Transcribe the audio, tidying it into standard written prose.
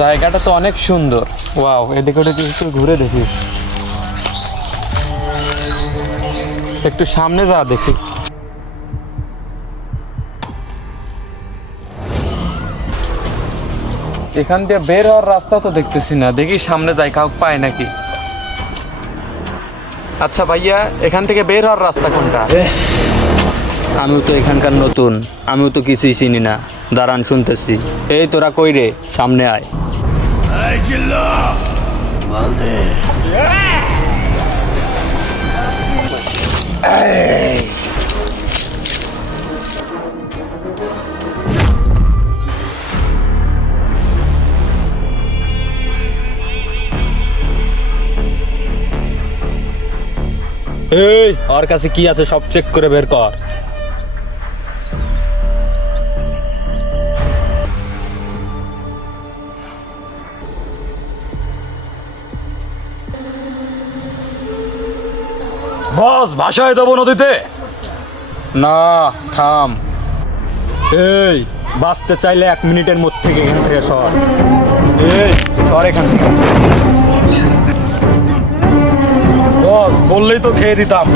জায়গাটা তো অনেক সুন্দর। ওয়াও, এদিকে ওটা একটু ঘুরে দেখি, একটু সামনে যা দেখি। এখান দিয়ে বের হওয়ার রাস্তা তো দেখতেছি না, দেখি সামনে যাই, কাউকে পাই নাকি। আচ্ছা ভাইয়া, এখান থেকে বের হওয়ার রাস্তা কোনটা? আমিও তো এখানকার নতুন, আমিও তো কিছুই চিনি না। দাঁড়ান, শুনতেছি। এই তোরা কই রে? সামনে আয়। এই, ওর কাছে কি আছে সব চেক করে বের কর। বস, ভাষায় দেবো নদীতে? না, থাম। এই, বাঁচতে চাইলে 1 মিনিটের মধ্যে এখান থেকে সর। এই, সর এখান থেকে। বস, বললেই তো খেয়ে দিতাম।